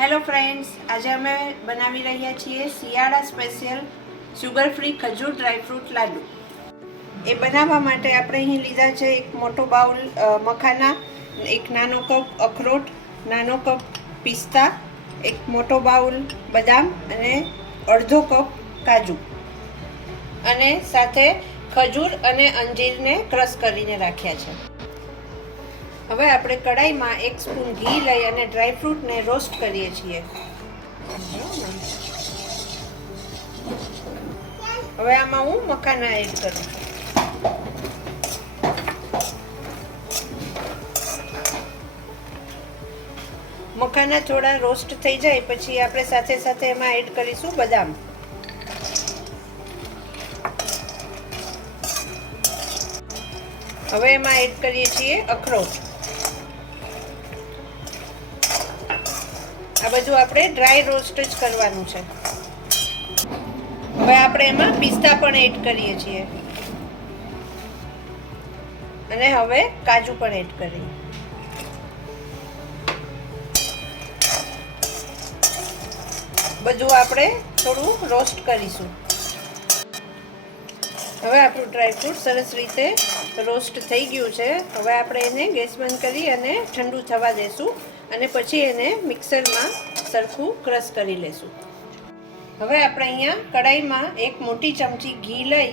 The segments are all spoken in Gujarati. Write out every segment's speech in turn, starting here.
હેલો ફ્રેન્ડ્સ, આજે અમે બનાવી રહ્યા છીએ શિયાળા સ્પેશિયલ સુગર ફ્રી ખજૂર ડ્રાયફ્રૂટ લાડુ. એ બનાવવા માટે આપણે અહીં લીધા છે એક મોટો બાઉલ મખાના, એક નાનો કપ અખરોટ, નાનો કપ પિસ્તા, એક મોટો બાઉલ બદામ અને અડધો કપ કાજુ, અને સાથે ખજૂર અને અંજીરને ક્રશ કરીને રાખ્યા છે. હવે આપણે કડાઈમાં 1 સ્પૂન ઘી લઈ અને ડ્રાયફ્રૂટને રોસ્ટ કરીએ છીએ. હવે આમાં હું મખાના એડ કરું છું. મખાના થોડા રોસ્ટ થઈ જાય પછી આપણે સાથે સાથે એમાં એડ કરીશું બદામ. હવે એમાં એડ કરીએ છીએ અખરોટ. આ બધું આપણે ડ્રાય રોસ્ટ જ કરવાનું છે. હવે આપણે એમાં પિસ્તા પણ એડ કરીએ છીએ અને હવે કાજુ પણ એડ કરીએ. બધું આપણે થોડું રોસ્ટ કરીશું. હવે આપણું ડ્રાયફ્રૂટ સરસ રીતે રોસ્ટ થઈ ગયું છે. હવે આપણે એને ગેસ બંધ કરી અને ઠંડુ થવા દેશું અને પછી એને મિક્સરમાં સરખું ક્રશ કરી લેશું. હવે આપણે અહીંયા કડાઈમાં 1 મોટી ચમચી ઘી લઈ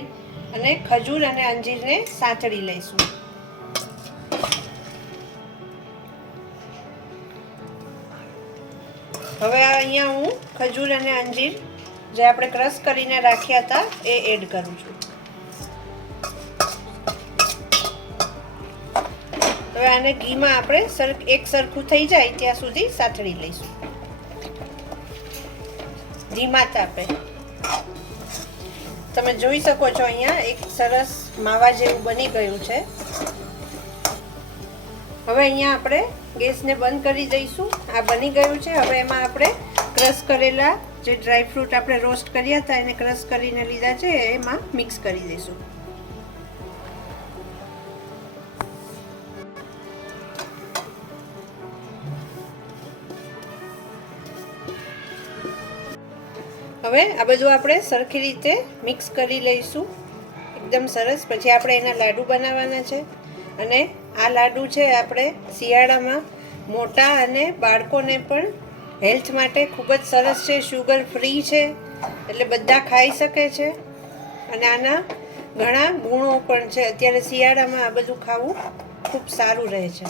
અને ખજૂર અને અંજીરને સાંતળી લઈશું. હવે અહીંયા હું ખજૂર અને અંજીર જે આપણે ક્રશ કરીને રાખ્યા હતા એ એડ કરું છું. હવે આને ઘીમાં આપણે એક સરખું થઈ જાય ત્યાં સુધી સાંતળી લઈશું ધીમા તાપે. તમે જોઈ શકો છો અહીંયા એક સરસ માવા જેવું બની ગયું છે. હવે અહીંયા આપણે ગેસને બંધ કરી દઈશું. આ બની ગયું છે. હવે એમાં આપણે ક્રશ કરેલા જે ડ્રાયફ્રૂટ આપણે રોસ્ટ કર્યા હતા એને ક્રશ કરીને લીધા છે એમાં મિક્સ કરી દઈશું. હવે આ બધું આપણે સરખી રીતે મિક્સ કરી લઈશું એકદમ સરસ. પછી આપણે એના લાડુ બનાવવાના છે અને આ લાડુ છે આપણે શિયાળામાં મોટા અને બાળકોને પણ હેલ્થ માટે ખૂબ જ સરસ છે. શુગર ફ્રી છે એટલે બધા ખાઈ શકે છે અને આના ઘણા ગુણો પણ છે. અત્યારે શિયાળામાં આ બધું ખાવું ખૂબ સારું રહે છે.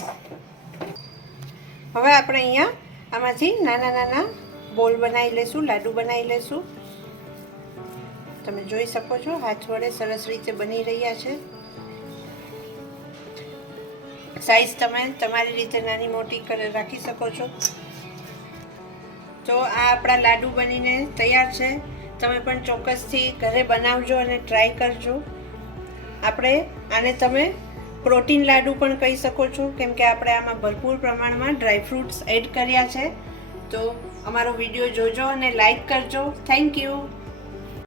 હવે આપણે અહીંયા આમાંથી નાના નાના બોલ બનાવી લઈશું, લાડુ બનાવી લઈશું. તમે જોઈ શકો છો હાથ વડે સરસ રીતે બની રહ્યા છે. સાઈઝ તમે તમારી રીતે નાની મોટી કરી રાખી શકો છો. તો આ આપણા લાડુ બનીને તૈયાર છે. તમે પણ ચોક્કસથી ઘરે બનાવજો અને ટ્રાય કરજો. આપણે આને તમે પ્રોટીન લાડુ પણ કહી શકો છો કેમ કે આપણે આમાં ભરપૂર પ્રમાણમાં ડ્રાયફ્રૂટ્સ એડ કર્યા છે. તો અમારો વિડીયો જોજો અને લાઈક કરજો. Thank you.